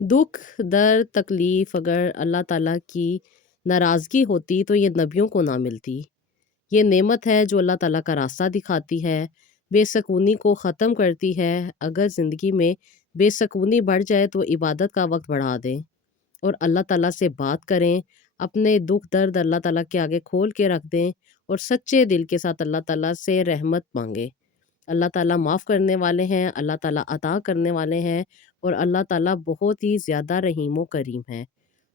दुख, दर्द, तकलीफ अगर अल्लाह ताला की नाराज़गी होती तो ये नबियों को ना मिलती। ये नेमत है जो अल्लाह ताला का रास्ता दिखाती है, बेसकूनी को ख़त्म करती है। अगर ज़िंदगी में बेसकूनी बढ़ जाए तो इबादत का वक़्त बढ़ा दें और अल्लाह ताला से बात करें। अपने दुख दर्द अल्लाह ताला के आगे खोल के रख दें और सच्चे दिल के साथ अल्लाह ताला से रहमत माँगे। अल्लाह ताला माफ़ करने वाले हैं, अल्लाह ताला अता करने वाले हैं और अल्लाह ताला बहुत ही ज़्यादा रहीम व करीम है।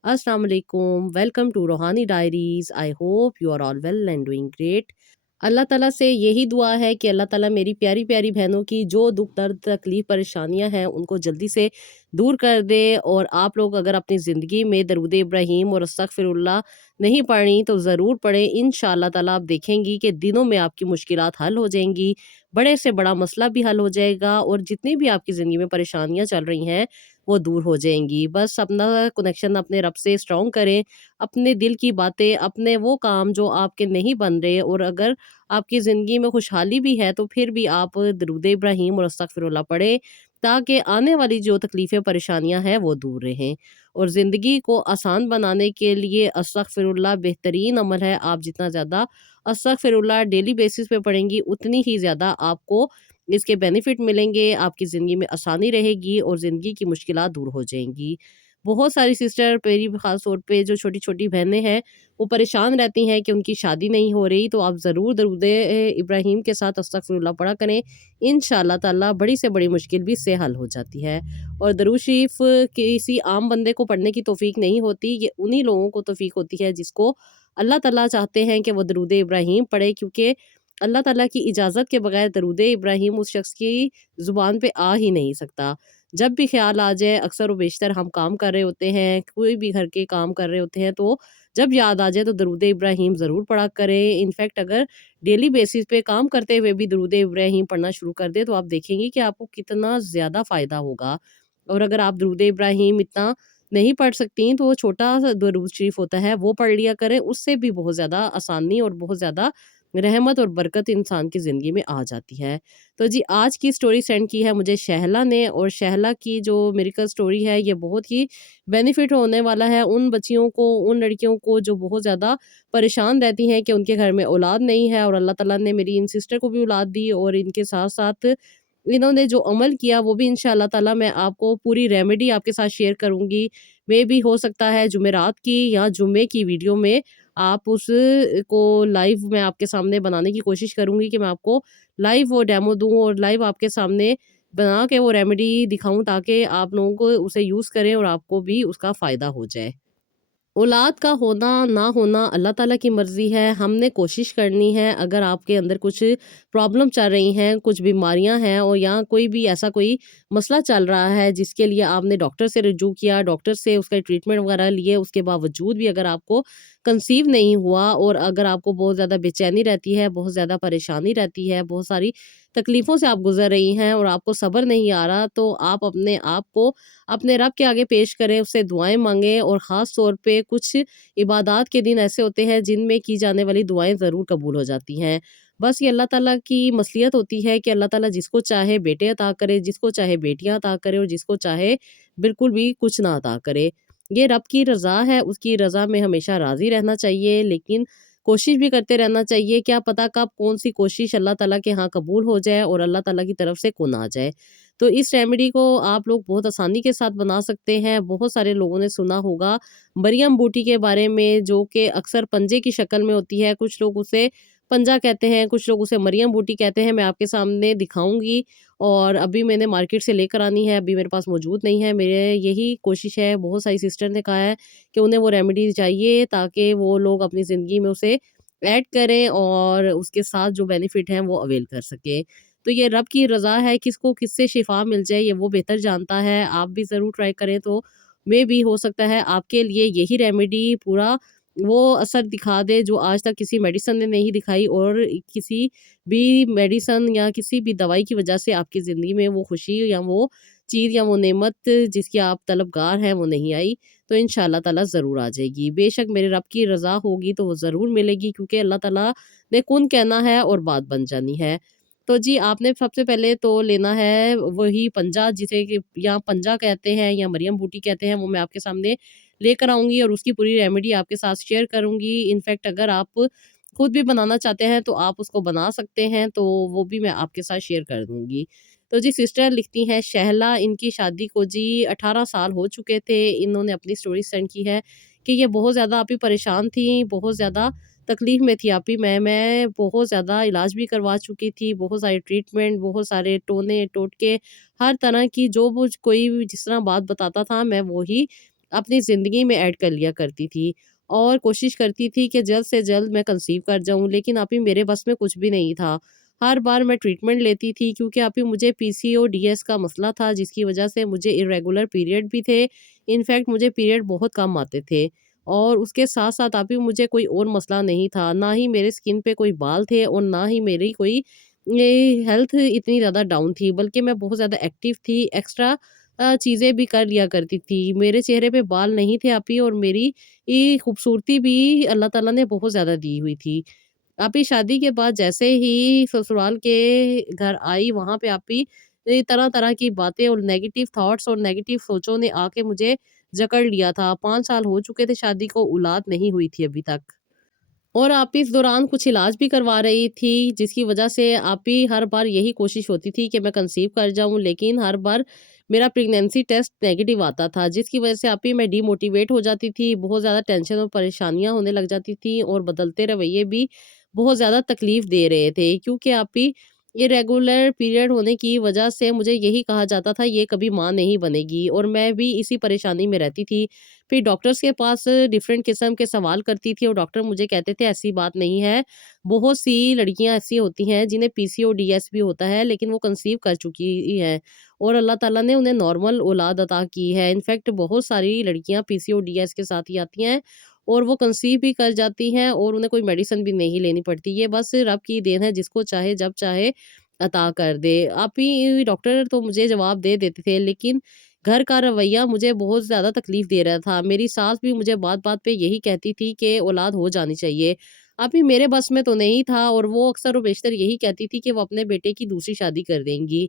अस्सलाम वालेकुम, welcome to Roohani diaries. I hope you are all well and doing great. Allah Taala से यही दुआ है कि अल्लाह ताला मेरी प्यारी-प्यारी बहनों की जो दुःख दर्द तकलीफ़ परेशानियाँ हैं उनको जल्दी से दूर कर दे। और आप लोग अगर अपनी ज़िंदगी में दरूद इब्राहीम और अस्तगफिरुल्लाह नहीं पढ़ी तो ज़रूर पढ़ें। इंशाअल्लाह ताला आप देखेंगी कि दिनों में आपकी मुश्किलात हल हो जाएँगी, बड़े से बड़ा मसला भी हल हो जाएगा और जितनी भी आपकी ज़िंदगी में परेशानियाँ चल रही हैं वो दूर हो जाएँगी। बस अपना कनेक्शन अपने रब से स्ट्रॉन्ग करें, अपने दिल की बातें, अपने वो काम जो आपके नहीं बन रहे और अगर आपकी ज़िंदगी में खुशहाली भी है तो फिर भी आप दरूद इब्राहीम और अस्तगफिरुल्लाह पढ़ें ताकि आने वाली जो तकलीफ़ें परेशानियाँ हैं वो दूर रहें। और ज़िंदगी को आसान बनाने के लिए अस्तगफिरुल्लाह बेहतरीन अमल है। आप जितना ज़्यादा अस्तगफिरुल्लाह डेली बेसिस पे पढ़ेंगी उतनी ही ज़्यादा आपको इसके बेनिफिट मिलेंगे, आपकी ज़िंदगी में आसानी रहेगी और ज़िंदगी की मुश्किलात दूर हो जाएँगी। बहुत सारी सिस्टर मेरी ख़ास तौर पे जो छोटी-छोटी बहनें हैं वो परेशान रहती हैं कि उनकी शादी नहीं हो रही, तो आप ज़रूर दरूद इब्राहीम के साथ अस्तगफिरुल्लाह पढ़ा करें। इंशाअल्लाह ताला बड़ी से बड़ी मुश्किल भी इससे हल हो जाती है। और दरूद शरीफ किसी आम बंदे को पढ़ने की तौफ़ीक नहीं होती, ये उन्हीं लोगों को तौफ़ीक होती है जिसको अल्लाह ताला चाहते हैं कि वो दरूद इब्राहीम पढ़े, क्योंकि अल्लाह ताला की इजाज़त के बगैर दरूद इब्राहीम उस शख्स की ज़ुबान पे आ ही नहीं सकता। जब भी ख़्याल आ जाए, अक्सर व बेशतर हम काम कर रहे होते हैं, कोई भी घर के काम कर रहे होते हैं, तो जब याद आ जाए तो दरूद इब्राहीम ज़रूर पढ़ा करें। इनफैक्ट अगर डेली बेसिस पे काम करते हुए भी दरूद इब्राहीम पढ़ना शुरू कर दें तो आप देखेंगी कि आपको कितना ज़्यादा फ़ायदा होगा। और अगर आप दरूद इब्राहीम इतना नहीं पढ़ सकती तो छोटा सा दरूद शरीफ होता है वो पढ़ लिया करें, उससे भी बहुत ज़्यादा आसानी और बहुत ज़्यादा रहमत और बरकत इंसान की ज़िंदगी में आ जाती है। तो जी, आज की स्टोरी सेंड की है मुझे शहला ने और शहला की जो मिरेकल स्टोरी है ये बहुत ही बेनिफिट होने वाला है उन बच्चियों को, उन लड़कियों को जो बहुत ज़्यादा परेशान रहती हैं कि उनके घर में औलाद नहीं है। और अल्लाह ताला ने मेरी इन सिस्टर को भी औलाद दी और इनके साथ-साथ इन्होंने जो अमल किया वो भी इंशाअल्लाह ताला मैं आपको पूरी रेमेडी आपके साथ शेयर करूँगी। मे बी हो सकता है जुमेरात की या जुम्मे की वीडियो में आप उस को लाइव मैं आपके सामने बनाने की कोशिश करूँगी कि मैं आपको लाइव वो डेमो दूँ और लाइव आपके सामने बना के वो रेमेडी दिखाऊँ ताकि आप लोगों को उसे यूज़ करें और आपको भी उसका फ़ायदा हो जाए। औलाद का होना ना होना अल्लाह ताला की मर्ज़ी है, हमने कोशिश करनी है। अगर आपके अंदर कुछ प्रॉब्लम चल रही हैं, कुछ बीमारियां हैं और या कोई भी ऐसा कोई मसला चल रहा है जिसके लिए आपने डॉक्टर से रुजू किया, डॉक्टर से उसका ट्रीटमेंट वगैरह लिए, उसके बावजूद भी अगर आपको कंसीव नहीं हुआ और अगर आपको बहुत ज़्यादा बेचैनी रहती है, बहुत ज़्यादा परेशानी रहती है, बहुत सारी तकलीफ़ों से आप गुज़र रही हैं और आपको सब्र नहीं आ रहा, तो आप अपने आप को अपने रब के आगे पेश करें, उससे दुआएँ माँगें। और ख़ास तौर पे कुछ इबादत के दिन ऐसे होते हैं जिनमें की जाने वाली दुआएँ ज़रूर कबूल हो जाती हैं। बस ये अल्लाह ताला की मसलियत होती है कि अल्लाह ताला जिसको चाहे बेटे अता करे, जिसको चाहे बेटियाँ अता करे और जिसको चाहे बिल्कुल भी कुछ ना अता करे। ये रब की रज़ा है, उसकी रज़ा में हमेशा राज़ी रहना चाहिए, लेकिन कोशिश भी करते रहना चाहिए। क्या पता कब कौन-सी कोशिश अल्लाह ताला के यहाँ कबूल हो जाए और अल्लाह ताला की तरफ से खून आ जाए। तो इस रेमेडी को आप लोग बहुत आसानी के साथ बना सकते हैं। बहुत सारे लोगों ने सुना होगा मरियम बूटी के बारे में, जो कि अक्सर पंजे की शक्ल में होती है। कुछ लोग उसे पंजा कहते हैं, कुछ लोग उसे मरियम बूटी कहते हैं। मैं आपके सामने दिखाऊँगी और अभी मैंने मार्केट से लेकर आनी है, अभी मेरे पास मौजूद नहीं है। मेरे यही कोशिश है, बहुत सारी सिस्टर ने कहा है कि उन्हें वो रेमेडी चाहिए ताकि वो लोग अपनी ज़िंदगी में उसे ऐड करें और उसके साथ जो बेनिफिट हैं वो अवेल कर सकें। तो ये रब की रज़ा है, किसको किससे शिफ़ा मिल जाए ये वो बेहतर जानता है। आप भी ज़रूर ट्राई करें तो मेबी हो सकता है आपके लिए यही रेमेडी पूरा वो असर दिखा दे जो आज तक किसी मेडिसिन ने नहीं दिखाई और किसी भी मेडिसिन या किसी भी दवाई की वज़ह से आपकी ज़िंदगी में वो खुशी या वो चीज़ या वो नेमत जिसकी आप तलबगार हैं वो नहीं आई। तो इंशाअल्लाह ताला ज़रूर आ जाएगी। बेशक मेरे रब की रज़ा होगी तो वो ज़रूर मिलेगी, क्योंकि अल्लाह ताला ने कुन कहना है और बात बन जानी है। تو جی آپ نے سب سے پہلے تو لینا ہے وہی پنجہ، جسے کہ یا پنجہ کہتے ہیں یا مریم بوٹی کہتے ہیں، وہ میں آپ کے سامنے لے کر آؤں گی اور اس کی پوری ریمیڈی آپ کے ساتھ شیئر کروں گی۔ انفیکٹ اگر آپ خود بھی بنانا چاہتے ہیں تو آپ اس کو بنا سکتے ہیں، تو وہ بھی میں آپ کے ساتھ شیئر کر دوں گی۔ تو جی سسٹر لکھتی ہیں شہلا، ان کی شادی کو جی 18 سال ہو چکے تھے۔ انہوں نے اپنی سٹوری سینڈ کی ہے کہ یہ بہت زیادہ آپ ہی پریشان تھیں، بہت زیادہ تکلیف میں تھی آپی، میں بہت زیادہ علاج بھی کروا چکی تھی، بہت سارے ٹریٹمنٹ، بہت سارے ٹونے ٹوٹکے، ہر طرح کی جو وہ کوئی بھی جس طرح بات بتاتا تھا میں وہی اپنی زندگی میں ایڈ کر لیا کرتی تھی اور کوشش کرتی تھی کہ جلد سے جلد میں کنسیو کر جاؤں، لیکن آپی میرے بس میں کچھ بھی نہیں تھا۔ ہر بار میں ٹریٹمنٹ لیتی تھی کیونکہ آپی مجھے پی سی او ڈی ایس کا مسئلہ تھا، جس کی وجہ سے مجھے ارریگولر پیریڈ بھی تھے۔ انفیکٹ مجھے پیریڈ بہت کم آتے تھے اور اس کے ساتھ ساتھ آپی مجھے کوئی اور مسئلہ نہیں تھا، نہ ہی میرے اسکن پہ کوئی بال تھے اور نہ ہی میری کوئی ہیلتھ اتنی زیادہ ڈاؤن تھی، بلکہ میں بہت زیادہ ایکٹیو تھی، ایکسٹرا چیزیں بھی کر لیا کرتی تھی۔ میرے چہرے پہ بال نہیں تھے آپی اور میری خوبصورتی بھی اللہ تعالیٰ نے بہت زیادہ دی ہوئی تھی۔ آپی شادی کے بعد جیسے ہی سسرال کے گھر آئی، وہاں پہ آپی طرح طرح کی باتیں اور نیگیٹو تھاٹس اور نیگیٹو سوچوں نے آ کے مجھے جکڑ لیا تھا۔ 5 سال ہو چکے تھے شادی کو، اولاد نہیں ہوئی تھی ابھی تک۔ اور آپ اس دوران کچھ علاج بھی کروا رہی تھی، جس کی وجہ سے آپ ہی ہر بار یہی کوشش ہوتی تھی کہ میں کنسیو کر جاؤں، لیکن ہر بار میرا پریگنینسی ٹیسٹ نیگیٹو آتا تھا، جس کی وجہ سے آپ ہی میں ڈی موٹیویٹ ہو جاتی تھی، بہت زیادہ ٹینشن اور پریشانیاں ہونے لگ جاتی تھیں اور بدلتے رویے بھی بہت زیادہ تکلیف دے رہے تھے، کیونکہ آپ ہی ریگولر پیریڈ ہونے کی وجہ سے مجھے یہی کہا جاتا تھا یہ کبھی ماں نہیں بنے گی اور میں بھی اسی پریشانی میں رہتی تھی۔ پھر ڈاکٹرز کے پاس ڈیفرنٹ قسم کے سوال کرتی تھی اور ڈاکٹر مجھے کہتے تھے ایسی بات نہیں ہے، بہت سی لڑکیاں ایسی ہوتی ہیں جنہیں پی سی او ڈی ایس بھی ہوتا ہے لیکن وہ کنسیو کر چکی ہیں اور اللہ تعالیٰ نے انہیں نارمل اولاد عطا کی ہے۔ انفیکٹ بہت ساری لڑکیاں پی سی او ڈی ایس کے ساتھ ہی آتی ہیں اور وہ کنسیو بھی کر جاتی ہیں اور انہیں کوئی میڈیسن بھی نہیں لینی پڑتی، یہ بس رب کی دین ہے، جس کو چاہے جب چاہے عطا کر دے۔ آپ ہی ڈاکٹر تو مجھے جواب دے دیتے تھے، لیکن گھر کا رویہ مجھے بہت زیادہ تکلیف دے رہا تھا۔ میری ساس بھی مجھے بات بات پہ یہی کہتی تھی کہ اولاد ہو جانی چاہیے۔ ابھی میرے بس میں تو نہیں تھا اور وہ اکثر و بیشتر یہی کہتی تھی کہ وہ اپنے بیٹے کی دوسری شادی کر دیں گی۔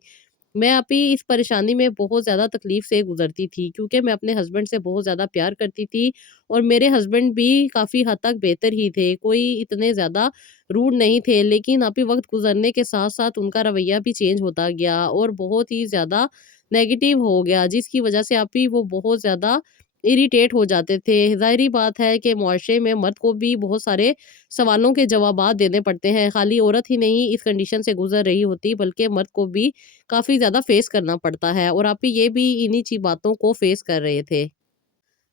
میں ابھی اس پریشانی میں بہت زیادہ تکلیف سے گزرتی تھی کیونکہ میں اپنے ہسبینڈ سے بہت زیادہ پیار کرتی تھی اور میرے ہسبینڈ بھی کافی حد تک بہتر ہی تھے، کوئی اتنے زیادہ روڈ نہیں تھے، لیکن ابھی وقت گزرنے کے ساتھ ساتھ ان کا رویہ بھی چینج ہوتا گیا اور بہت ہی زیادہ نیگیٹو ہو گیا، جس کی وجہ سے آپ ہی وہ بہت زیادہ اریٹیٹ ہو جاتے تھے۔ ظاہری بات ہے کہ معاشرے میں مرد کو بھی بہت سارے سوالوں کے جوابات دینے پڑتے ہیں، خالی عورت ہی نہیں اس کنڈیشن سے گزر رہی ہوتی بلکہ مرد کو بھی کافی زیادہ فیس کرنا پڑتا ہے اور آپ ہی یہ بھی انہی چی باتوں کو فیس کر رہے تھے،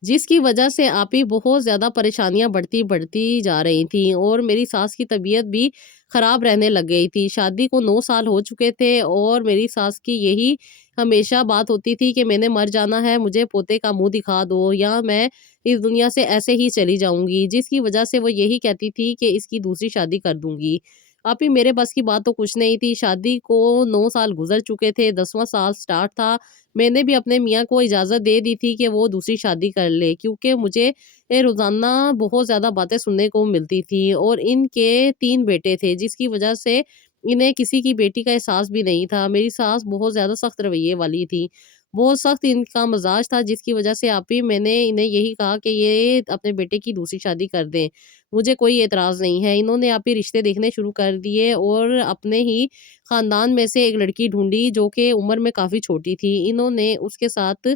جس کی وجہ سے آپ ہی بہت زیادہ پریشانیاں بڑھتی جا رہی تھیں اور میری ساس کی طبیعت بھی خراب رہنے لگ گئی تھی۔ شادی کو 9 سال ہو چکے تھے اور میری ساس کی یہی ہمیشہ بات ہوتی تھی کہ میں نے مر جانا ہے، مجھے پوتے کا منہ دکھا دو یا میں اس دنیا سے ایسے ہی چلی جاؤں گی، جس کی وجہ سے وہ یہی کہتی تھی کہ اس کی دوسری شادی کر دوں گی۔ آپ ہی میرے بس کی بات تو کچھ نہیں تھی، شادی کو 9 سال گزر چکے تھے، 10واں سال سٹارٹ تھا، میں نے بھی اپنے میاں کو اجازت دے دی تھی کہ وہ دوسری شادی کر لے، کیونکہ مجھے روزانہ بہت زیادہ باتیں سننے کو ملتی تھی اور ان کے 3 بیٹے تھے، جس کی وجہ سے انہیں کسی کی بیٹی کا احساس بھی نہیں تھا۔ میری ساس بہت زیادہ سخت رویے والی تھی، بہت سخت ان کا مزاج تھا، جس کی وجہ سے آپ ہی میں نے انہیں یہی کہا کہ یہ اپنے بیٹے کی دوسری شادی کر دیں، مجھے کوئی اعتراض نہیں ہے۔ انہوں نے آپ ہی رشتے دیکھنے شروع کر دیے اور اپنے ہی خاندان میں سے ایک لڑکی ڈھونڈی جو کہ عمر میں کافی چھوٹی تھی، انہوں نے اس کے ساتھ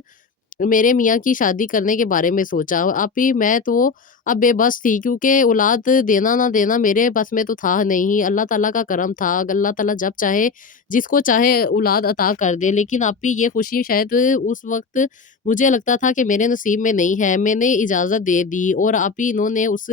میرے میاں کی شادی کرنے کے بارے میں سوچا۔ اب بھی میں تو اب بے بس تھی کیونکہ اولاد دینا نہ دینا میرے بس میں تو تھا نہیں، اللہ تعالیٰ کا کرم تھا، اللہ تعالیٰ جب چاہے جس کو چاہے اولاد عطا کر دے، لیکن اب بھی یہ خوشی شاید اس وقت مجھے لگتا تھا کہ میرے نصیب میں نہیں ہے۔ میں نے اجازت دے دی اور اب بھی انہوں نے اس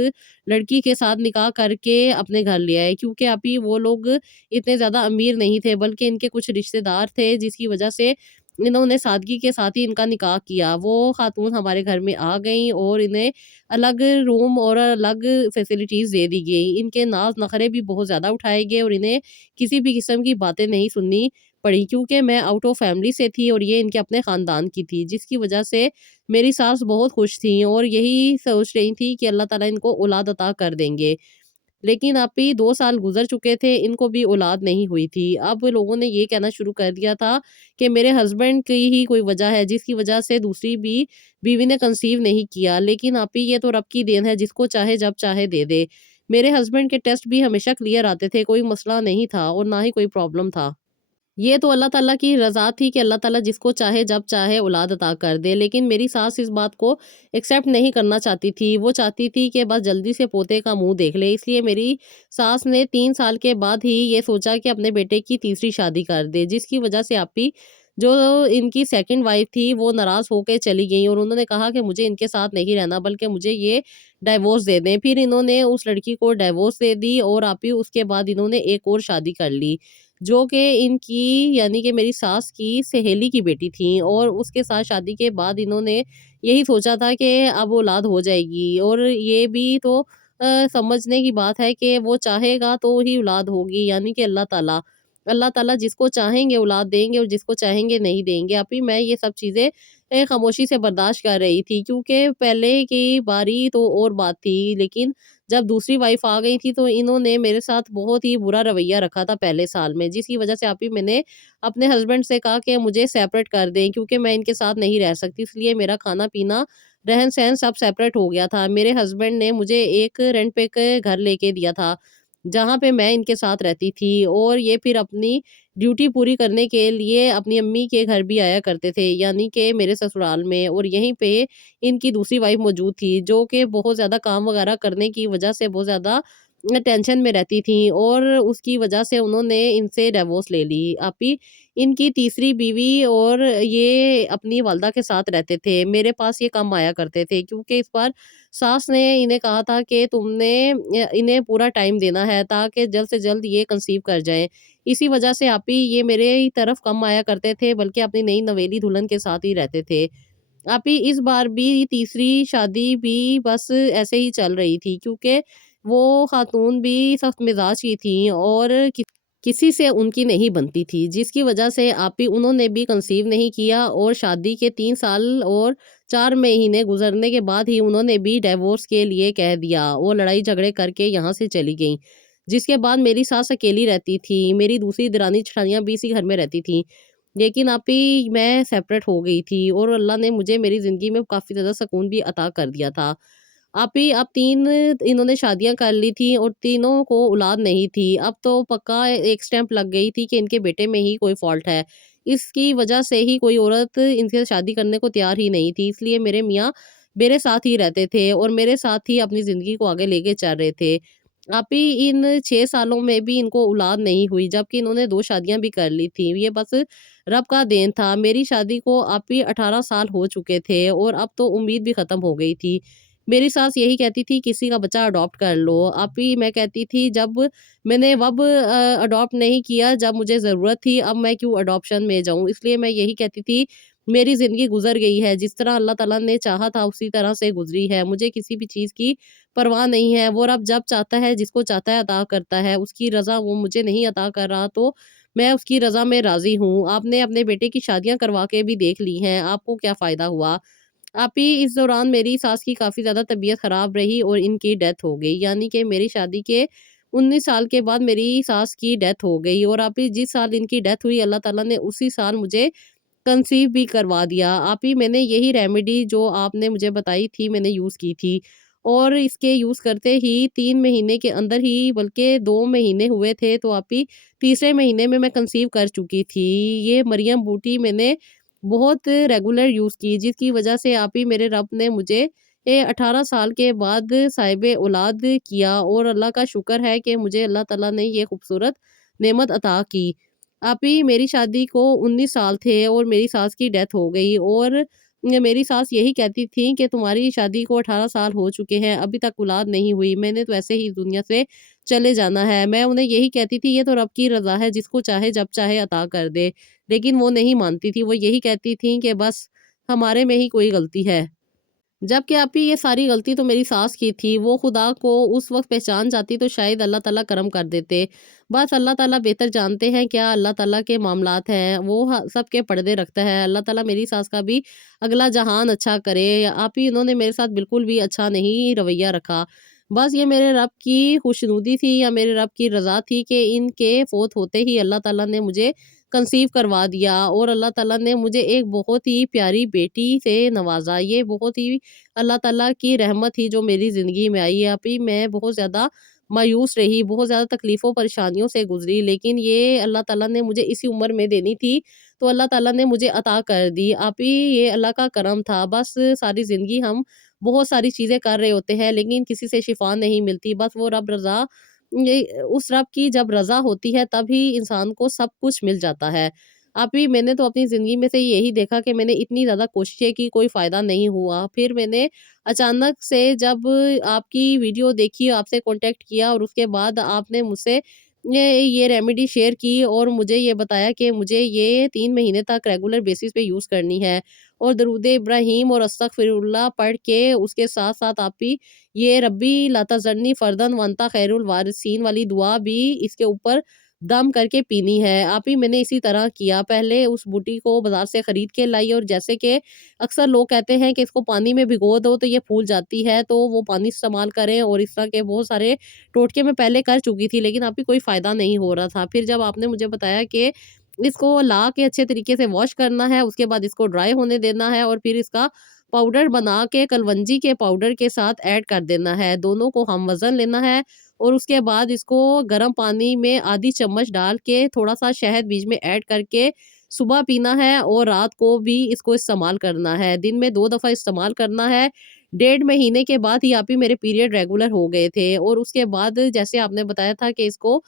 لڑکی کے ساتھ نکاح کر کے اپنے گھر لے آئے، کیونکہ اب بھی وہ لوگ اتنے زیادہ امیر نہیں تھے بلکہ ان کے کچھ رشتے دار تھے، جس کی وجہ سے انہوں نے سادگی کے ساتھ ہی ان کا نکاح کیا۔ وہ خاتون ہمارے گھر میں آ گئیں اور انہیں الگ روم اور الگ فیسلٹیز دے دی گئی، ان کے ناز نخرے بھی بہت زیادہ اٹھائے گئے اور انہیں کسی بھی قسم کی باتیں نہیں سننی پڑی، کیونکہ میں آؤٹ آف فیملی سے تھی اور یہ ان کے اپنے خاندان کی تھی، جس کی وجہ سے میری ساس بہت خوش تھیں اور یہی سوچ رہی تھی کہ اللہ تعالیٰ ان کو اولاد عطا کر دیں گے۔ लेकिन आप ही 2 साल गुज़र चुके थे, इनको भी औलाद नहीं हुई थी। अब लोगों ने ये कहना शुरू कर दिया था कि मेरे हस्बैंड की ही कोई वजह है, जिसकी वजह से दूसरी भी बीवी ने कंसीव नहीं किया। लेकिन आप ही ये तो रब की देन है, जिसको चाहे जब चाहे दे दे। मेरे हस्बैंड के टेस्ट भी हमेशा क्लियर आते थे, कोई मसला नहीं था और ना ही कोई प्रॉब्लम था। ये तो अल्लाह ताला की रज़ा थी कि अल्लाह ताला जिसको चाहे जब चाहे औलाद अता कर दे। लेकिन मेरी सास इस बात को एक्सेप्ट नहीं करना चाहती थी। वो चाहती थी कि बस जल्दी से पोते का मुँह देख ले। इसलिए मेरी सास ने 3 साल के बाद ही ये सोचा कि अपने बेटे की तीसरी शादी कर दे। जिसकी वजह से आप ही जो इनकी सेकंड वाइफ़ थी वो नाराज़ होके चली गईं और उन्होंने कहा कि मुझे इनके साथ नहीं रहना, बल्कि मुझे ये डाइवोर्स दे दें। फिर इन्होंने उस लड़की को डाइवोर्स दे दी और आप ही उसके बाद इन्होंने एक और शादी कर ली। जो कि इनकी यानी कि मेरी सास की सहेली की बेटी थी और उसके साथ शादी के बाद इन्होंने यही सोचा था कि अब औलाद हो जाएगी और ये भी तो समझने की बात है कि वो चाहेगा तो ही औलाद होगी, यानी कि अल्लाह ताला जिसको चाहेंगे औलाद देंगे और जिसको चाहेंगे नहीं देंगे। अभी मैं ये सब चीज़ें खामोशी से बर्दाश्त कर रही थी, क्योंकि पहले की बारी तो और बात थी, लेकिन जब दूसरी वाइफ़ आ गई थी तो इन्होंने मेरे साथ बहुत ही बुरा रवैया रखा था पहले साल में, जिसकी वज़ह से आप ही मैंने अपने हस्बैंड से कहा कि मुझे सेपरेट कर दें, क्योंकि मैं इनके साथ नहीं रह सकती। इसलिए मेरा खाना-पीना, रहन-सहन सब सेपरेट हो गया था। मेरे हस्बैंड ने मुझे एक रेंट पे के घर लेके दिया था, जहाँ पे मैं इनके साथ रहती थी और ये फिर अपनी ड्यूटी पूरी करने के लिए अपनी अम्मी के घर भी आया करते थे, यानी कि मेरे ससुराल में, और यहीं पे इनकी दूसरी वाइफ़ मौजूद थी, जो कि बहुत ज़्यादा काम वग़ैरह करने की वज़ह से बहुत ज़्यादा टेंशन में रहती थीं और उसकी वज़ह से उन्होंने इनसे डिवोर्स ले ली। अभी इनकी तीसरी बीवी और ये अपनी वालदा के साथ रहते थे। मेरे पास ये कम आया करते थे, क्योंकि इस बार सास ने इन्हें कहा था कि तुमने इन्हें पूरा टाइम देना है ताकि जल्द से जल्द ये कंसीव कर जाएँ। इसी वज़ह से आप ही ये मेरे ही तरफ कम आया करते थे, बल्कि अपनी नई नवेली दुल्हन के साथ ही रहते थे। आप ही इस बार भी तीसरी शादी भी बस ऐसे ही चल रही थी, क्योंकि वो खातून भी सख्त मिजाज की थीं और किसी से उनकी नहीं बनती थी, जिसकी वजह से आप ही उन्होंने भी कंसीव नहीं किया और शादी के 3 साल और 4 महीने गुजरने के बाद ही उन्होंने भी डिवोर्स के लिए कह दिया और लड़ाई झगड़े करके यहाँ से चली गईं। जिसके बाद मेरी सास अकेली रहती थी, मेरी दूसरी दरानी-जेठानियाँ भी इसी घर में रहती थीं। लेकिन आप ही मैं सेपरेट हो गई थी और अल्लाह ने मुझे मेरी ज़िंदगी में काफ़ी ज़्यादा सुकून भी अता कर दिया था। आप ही अब 3 इन्होंने शादियाँ कर ली थी और तीनों को औलाद नहीं थी। अब तो पक्का एक स्टैम्प लग गई थी कि इनके बेटे में ही कोई फ़ॉल्ट है। इसकी वजह से ही कोई औरत इनसे शादी करने को तैयार ही नहीं थी। इसलिए मेरे मियाँ मेरे साथ ही रहते थे और मेरे साथ ही अपनी ज़िंदगी को आगे लेके चल रहे थे। आप ही इन 6 सालों में भी इनको औलाद नहीं हुई, जबकि इन्होंने 2 शादियाँ भी कर ली थी। ये बस रब का देन था। मेरी शादी को आप ही 18 साल हो चुके थे और अब तो उम्मीद भी ख़त्म हो गई थी। मेरी सास यही कहती थी किसी का बच्चा अडॉप्ट कर लो। आप ही मैं कहती थी जब मैंने वब अडॉप्ट नहीं किया जब मुझे ज़रूरत थी, अब मैं क्यों अडॉप्शन में जाऊँ? इसलिए मैं यही कहती थी मेरी ज़िंदगी गुज़र गई है, जिस तरह अल्लाह ताला ने चाहा था उसी तरह से गुज़री है। मुझे किसी भी चीज़ की परवाह नहीं है। वो रब जब चाहता है, जिसको चाहता है अता करता है। उसकी रज़ा वो मुझे नहीं अता कर रहा तो मैं उसकी रज़ा में राज़ी हूँ। आपने अपने बेटे की शादियाँ करवा के भी देख ली हैं, आपको क्या फ़ायदा हुआ? आप ही इस दौरान मेरी सास की काफ़ी ज़्यादा तबीयत ख़राब रही और इनकी डेथ हो गई। यानी कि मेरी शादी के 19 साल के बाद मेरी सास की डेथ हो गई और आप ही जिस साल इनकी डेथ हुई अल्लाह ताला ने उसी साल मुझे कंसीव भी करवा दिया। आप ही मैंने यही रेमेडी जो आपने मुझे बताई थी मैंने यूज़ की थी और इसके यूज़ करते ही 3 महीने के अंदर ही बल्कि 2 महीने हुए थे तो आप ही तीसरे महीने में मैं कंसीव कर चुकी थी। ये मरियम बूटी मैंने बहुत रेगुलर यूज़ की, जिसकी वजह से आप ही मेरे रब ने मुझे 18 साल के बाद साहिब औलाद किया और अल्लाह का शुक्र है कि मुझे अल्लाह ताला ने ये खूबसूरत नेमत अता की। आप ही मेरी शादी को 19 साल थे और मेरी सास की डेथ हो गई और मेरी सास यही कहती थी कि तुम्हारी शादी को 18 साल हो चुके हैं, अभी तक औलाद नहीं हुई, मैंने तो ऐसे ही दुनिया से चले जाना है। मैं उन्हें यही कहती थी ये तो रब की रज़ा है, जिसको चाहे जब चाहे अता कर दे। लेकिन वो नहीं मानती थी, वो यही कहती थी कि बस हमारे में ही कोई गलती है। जबकि आप ही ये सारी गलती तो मेरी सास की थी, वो खुदा को उस वक़्त पहचान जाती तो शायद अल्लाह ताला करम कर देते। बस अल्लाह ताला बेहतर जानते हैं क्या अल्लाह ताला के मामलात हैं, वो सबके पर्दे रखता है। अल्लाह ताला मेरी सास का भी अगला जहान अच्छा करे। आप ही इन्होंने मेरे साथ बिल्कुल भी अच्छा नहीं रवैया रखा। बस ये मेरे रब की खुशनुदी थी या मेरे रब की रज़ा थी कि इनके फ़ौत होते ही अल्लाह ताला ने मुझे कंसीव करवा दिया और अल्लाह ताला ने मुझे एक बहुत ही प्यारी बेटी से नवाज़ा। ये बहुत ही अल्लाह ताला की रहमत थी जो मेरी ज़िंदगी में आई। अभी मैं बहुत ज़्यादा मायूस रही, बहुत ज़्यादा तकलीफ़ों परेशानियों से गुज़री, लेकिन ये अल्लाह ताला ने मुझे इसी उम्र में देनी थी, तो अल्लाह ताला ने मुझे अता कर दी। आप ही ये अल्लाह का करम था। बस सारी ज़िंदगी हम बहुत सारी चीज़ें कर रहे होते हैं, लेकिन किसी से शिफ़ा नहीं मिलती। बस वो रब रज़ा ये उस रब की जब रज़ा होती है तभी इंसान को सब कुछ मिल जाता है। आप ही मैंने तो अपनी ज़िंदगी में से यही देखा कि मैंने इतनी ज़्यादा कोशिशें की, कोई फ़ायदा नहीं हुआ। फिर मैंने अचानक से जब आपकी वीडियो देखी, आपसे कॉन्टैक्ट किया और उसके बाद आपने मुझसे ये रेमेडी शेयर की और मुझे ये बताया कि मुझे ये 3 महीने तक रेगुलर बेसिस पे यूज़ करनी है और दरूद इब्राहीम और अस्तगफिरुल्लाह पढ़ के उसके साथ-साथ आप भी ये रब्बी ला तज़रनी फ़र्दन व अंता खैरुल वारिसीन वाली दुआ भी इसके ऊपर दम करके पीनी है। आप ही मैंने इसी तरह किया। पहले उस बूटी को बाज़ार से खरीद के लाई और जैसे कि अक्सर लोग कहते हैं कि इसको पानी में भिगो दो तो ये फूल जाती है, तो वो पानी इस्तेमाल करें और इस तरह के बहुत सारे टोटके मैं पहले कर चुकी थी, लेकिन अभी कोई फ़ायदा नहीं हो रहा था। फिर जब आपने मुझे बताया कि इसको ला के अच्छे तरीके से वॉश करना है, उसके बाद इसको ड्राई होने देना है और फिर इसका पाउडर बना के कलवंजी के पाउडर के साथ ऐड कर देना है। दोनों को हम वज़न लेना है और उसके बाद इसको गर्म पानी में आधी चम्मच डाल के थोड़ा-सा शहद बीच में ऐड करके सुबह पीना है और रात को भी इसको इस्तेमाल करना है। दिन में 2 दफ़ा इस्तेमाल करना है। 1.5 महीने के बाद ही आप ही मेरे पीरियड रेगुलर हो गए थे और उसके बाद जैसे आपने बताया था कि इसको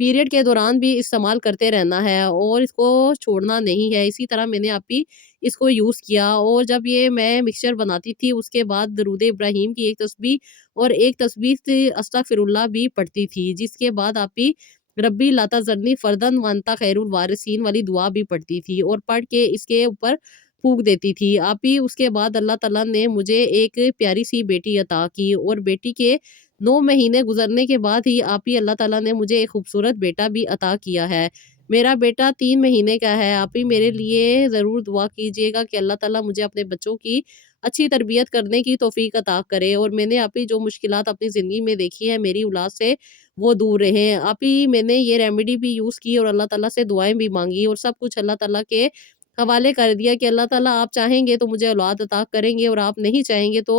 पीरियड के दौरान भी इस्तेमाल करते रहना है और इसको छोड़ना नहीं है। इसी तरह मैंने आप ही इसको यूज़ किया और जब ये मैं मिक्सचर बनाती थी उसके बाद दरूद इब्राहीम की एक तस्बीह और एक तस्बीह से अस्तगफिरुल्लाह भी पढ़ती थी। जिसके बाद आप ही रब्बी ला तज़रनी फ़र्दन व अंता खैरुल वारिसीन वाली दुआ भी पढ़ती थी और पढ़ के इसके ऊपर फूँक देती थी। आप ही उसके बाद अल्लाह ताला ने मुझे एक प्यारी-सी बेटी अता की और बेटी के 9 महीने गुज़रने के बाद ही आप ही अल्लाह ताला ने मुझे एक खूबसूरत बेटा भी अता किया है। मेरा बेटा 3 महीने का है। आप ही मेरे लिए ज़रूर दुआ कीजिएगा कि अल्लाह ताला मुझे अपने बच्चों की अच्छी तरबियत करने की तौफ़ीक अता करे और मैंने आप ही जो मुश्किलात अपनी ज़िंदगी में देखी है मेरी औलाद से वो दूर रहें। आप ही मैंने ये रेमेडी भी यूज़ की और अल्लाह ताला से दुआएँ भी माँगी और सब कुछ अल्लाह ताला के हवाले कर दिया कि अल्लाह ताला आप चाहेंगे तो मुझे औलाद अता करेंगे और आप नहीं चाहेंगे तो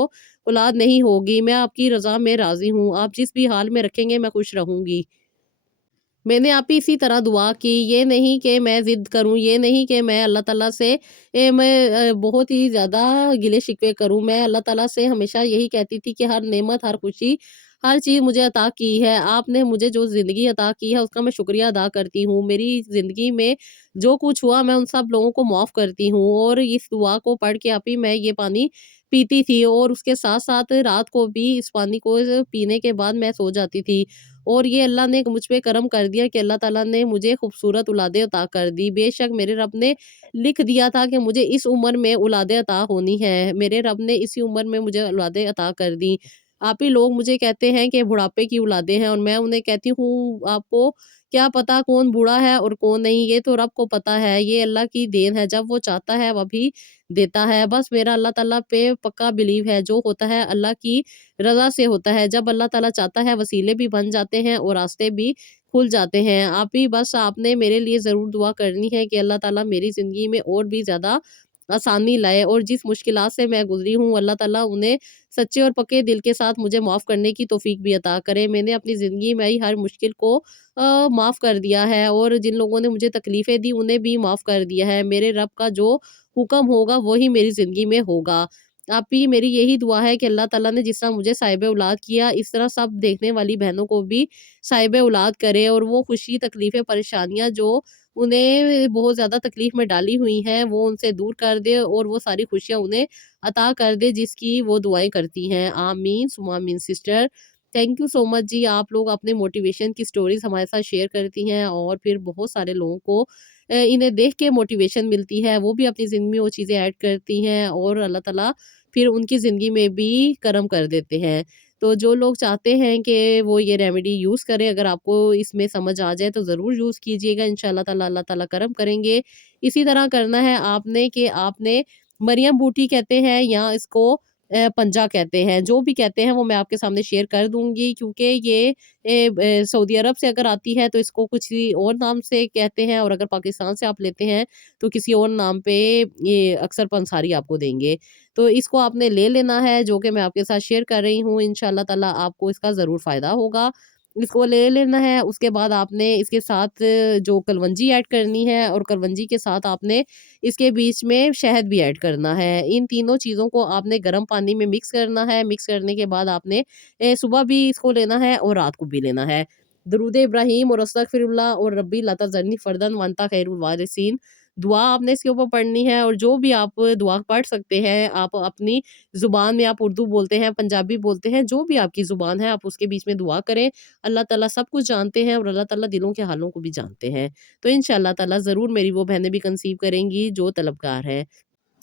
औलाद नहीं होगी। मैं आपकी रज़ा में राज़ी हूँ। आप जिस भी हाल में रखेंगे मैं खुश रहूँगी। मैंने आप ही इसी तरह दुआ की, ये नहीं कि मैं ज़िद करूँ, ये नहीं कि मैं अल्लाह ताला से मैं बहुत ही ज़्यादा गिले-शिकवे करूँ। मैं अल्लाह ताला से हमेशा यही कहती थी कि हर नेमत, हर खुशी, हर चीज़ मुझे अता की है। आपने मुझे जो ज़िंदगी अता की है उसका मैं शुक्रिया अदा करती हूँ। मेरी ज़िंदगी में जो कुछ हुआ मैं उन सब लोगों को माफ़ करती हूँ और इस दुआ को पढ़ के आप ही मैं ये पानी पीती थी और उसके साथ-साथ रात को भी इस पानी को पीने के बाद मैं सो जाती थी। और ये अल्लाह ने मुझ पे करम कर दिया कि अल्लाह ताला ने मुझे खूबसूरत औलादें अता कर दी। बेशक मेरे रब ने लिख दिया था कि मुझे इस उम्र में औलादें अता होनी है। मेरे रब ने इसी उम्र में मुझे औलादें अता कर दी। आप ही लोग मुझे कहते हैं कि बुढ़ापे की औलादें हैं और मैं उन्हें कहती हूँ आपको क्या पता कौन बूढ़ा है और कौन नहीं, ये तो रब को पता है। ये अल्लाह की देन है, जब वो चाहता है वही देता है। बस मेरा अल्लाह ताला पे पक्का बिलीव है, जो होता है अल्लाह की रज़ा से होता है। जब अल्लाह ताला चाहता है वसीले भी बन जाते हैं और रास्ते भी खुल जाते हैं। आप ही बस आपने मेरे लिए ज़रूर दुआ करनी है कि अल्लाह ताला मेरी ज़िंदगी में और भी ज़्यादा आसानी लाए और जिस मुश्किलात से मैं गुज़री हूँ अल्लाह ताला उन्हें सच्चे और पक्के दिल के साथ मुझे माफ़ करने की तौफ़ीक भी अता करे। मैंने अपनी ज़िंदगी में आई हर मुश्किल को माफ़ कर दिया है और जिन लोगों ने मुझे तकलीफ़ें दी उन्हें भी माफ़ कर दिया है। मेरे रब का जो हुक्म होगा वही मेरी ज़िंदगी में होगा। आप ही मेरी यही दुआ है कि अल्लाह ताला ने जिस तरह मुझे साहिब औलाद किया, इस तरह सब देखने वाली बहनों को भी साहिब औलाद करे और वो खुशी, तकलीफ़ें, परेशानियाँ जो उन्हें बहुत ज़्यादा तकलीफ़ में डाली हुई हैं, वो उनसे दूर कर दे और वो सारी खुशियाँ उन्हें अता कर दे, जिसकी वो दुआएँ करती हैं। आमीन सुम्मा आमीन sister. Thank you so much जी, आप लोग अपने मोटिवेशन की स्टोरीज़ हमारे साथ शेयर करती हैं और फिर बहुत सारे लोगों को इन्हें देख के मोटिवेशन मिलती है, वो भी अपनी ज़िंदगी में वो चीज़ें ऐड करती हैं और अल्लाह ताला फिर उनकी ज़िंदगी में भी करम कर देते हैं। तो जो लोग चाहते हैं कि वो ये रेमेडी यूज़ करें, अगर आपको इसमें समझ आ जाए तो ज़रूर यूज़ कीजिएगा, इंशाअल्लाह ताला अल्लाह ताला करम करेंगे। इसी तरह करना है आपने कि आपने मरियम बूटी कहते हैं या इसको पंजा कहते हैं, जो भी कहते हैं वो मैं आपके सामने शेयर कर दूँगी, क्योंकि ये सऊदी अरब से अगर आती है तो इसको कुछ और नाम से कहते हैं, और अगर पाकिस्तान से आप लेते हैं तो किसी और नाम पे ये अक्सर पंसारी आपको देंगे। तो इसको आपने ले लेना है, जो कि मैं आपके साथ शेयर कर रही हूँ। इंशाल्लाह ताला आपको इसका ज़रूर फ़ायदा होगा। इसको ले लेना है, उसके बाद आपने इसके साथ जो कलवंजी ऐड करनी है, और कलवंजी के साथ आपने इसके बीच में शहद भी ऐड करना है। इन तीनों चीज़ों को आपने गर्म पानी में मिक्स करना है। मिक्स करने के बाद आपने सुबह भी इसको लेना है और रात को भी लेना है। दरूद इब्राहीम और अस्तगफिरुल्लाह और रब्बी ला तज़रनी फ़र्दन व अंता खैरुल वारिसीन, दुआ आपने इसके ऊपर पढ़नी है। और जो भी आप दुआ पढ़ सकते हैं, आप अपनी ज़ुबान में, आप उर्दू बोलते हैं, पंजाबी बोलते हैं, जो भी आपकी ज़ुबान है, आप उसके बीच में दुआ करें। अल्लाह ताला सब कुछ जानते हैं और अल्लाह ताला दिलों के हालों को भी जानते हैं। तो इंशाअल्लाह ताला ज़रूर मेरी वो बहनें भी कंसीव करेंगी जो तलबगार हैं।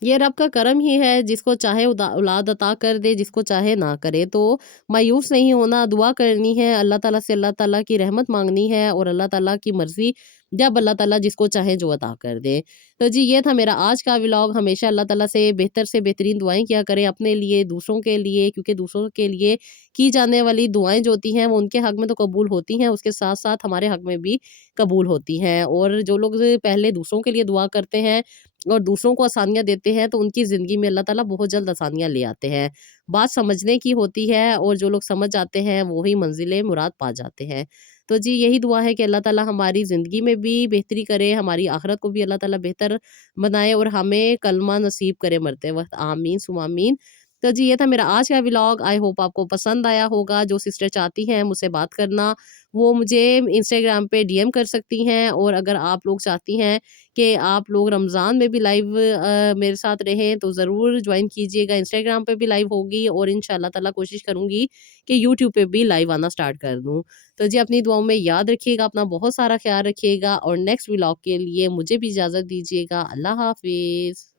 ये रब का करम ही है, जिसको चाहे औलाद अता कर दे, जिसको चाहे ना करे। तो मायूस नहीं होना, दुआ करनी है, अल्लाह ताला से अल्लाह ताला की रहमत मांगनी है, और अल्लाह ताला की मर्जी जब अल्लाह ताला जिसको चाहे जो अता कर दे। तो जी, ये था मेरा आज का व्लॉग। हमेशा अल्लाह ताला से बेहतरीन दुआएं किया करें अपने लिए, दूसरों के लिए, क्योंकि दूसरों के लिए की जाने वाली दुआएं जो होती हैं वो उनके हक में तो कबूल होती हैं, उसके साथ साथ हमारे हक में भी कबूल होती हैं। और जो लोग पहले दूसरों के लिए दुआ करते हैं और दूसरों को आसानियाँ देते हैं, तो उनकी ज़िंदगी में अल्लाह ताला बहुत जल्द आसानियाँ ले आते हैं। बात समझने की होती है, और जो लोग समझ जाते हैं वो ही मंज़िल मुराद पा जाते हैं। तो जी, यही दुआ है कि अल्लाह ताला हमारी ज़िंदगी में भी बेहतरी करे, हमारी आखिरत को भी अल्लाह ताला बेहतर बनाए, और हमें कलमा नसीब करे मरते वक़्त। आमीन सुम्मा आमीन। तो जी, ये था मेरा आज का व्लॉग। आई होप आपको पसंद आया होगा। जो सिस्टर चाहती हैं मुझसे बात करना, वो मुझे इंस्टाग्राम पे डीएम कर सकती हैं। और अगर आप लोग चाहती हैं कि आप लोग रमज़ान में भी लाइव मेरे साथ रहें, तो ज़रूर ज्वाइन कीजिएगा। इंस्टाग्राम पे भी लाइव होगी, और इंशाअल्लाह ताला कोशिश करूँगी कि यूट्यूब पे भी लाइव आना स्टार्ट कर दूँ। तो जी, अपनी दुआओं में याद रखिएगा, अपना बहुत सारा ख़्याल रखिएगा, और नेक्स्ट व्लॉग के लिए मुझे भी इजाज़त दीजिएगा। अल्लाह हाफ़िज़।